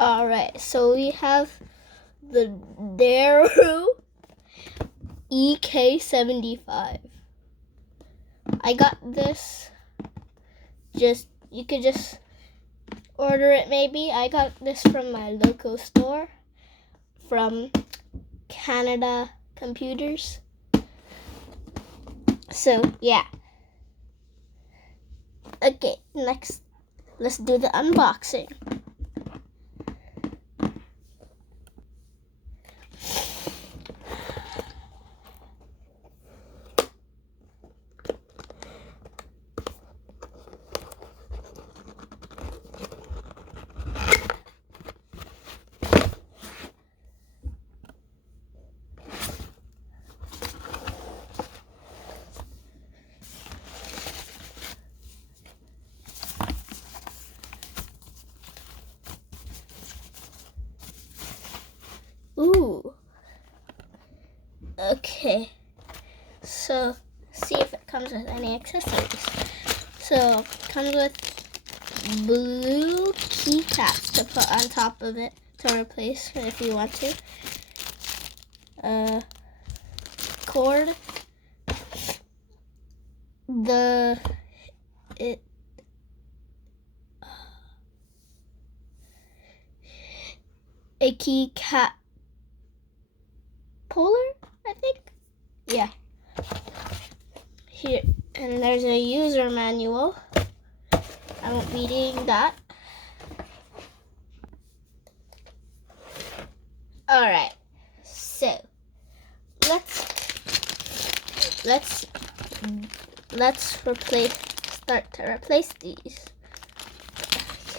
Alright, so we have the Daru EK75. I got this, you could just order it maybe. I got this from my local store, from Canada Computers. So yeah. Okay, next let's do the unboxing. Ooh. Okay. So, see if it comes with any accessories. So, it comes with blue keycaps to put on top of it to replace if you want to. Cord. A keycap puller, I think. Yeah. Here, and there's a user manual. I won't be reading that. Alright, so let's start to replace these.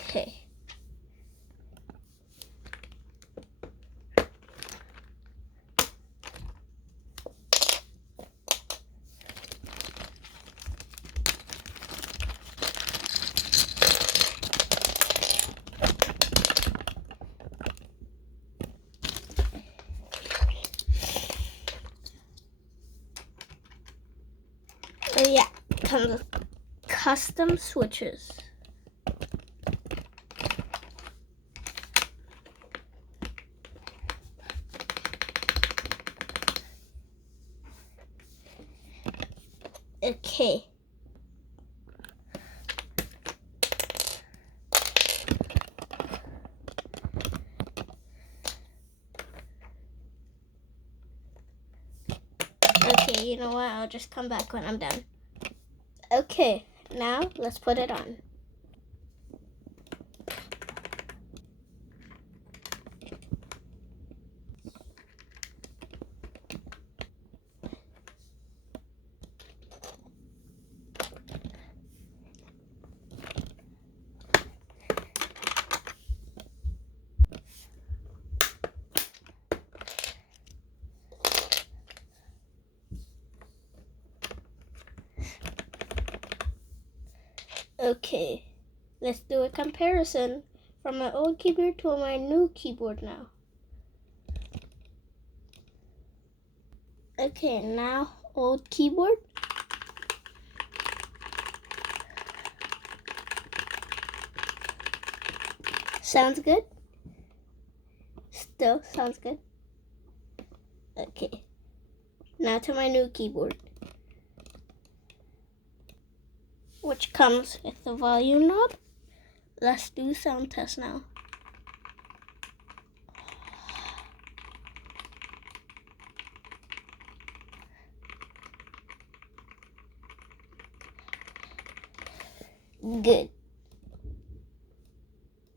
Okay. So yeah, it comes with custom switches. Okay. Okay, you know what? I'll just come back when I'm done. Okay, now let's put it on. Okay, let's do a comparison from my old keyboard to my new keyboard now. Okay, now old keyboard. Sounds good? Still sounds good? Okay, now to my new keyboard, which comes with the volume knob. Let's do sound test now. Good.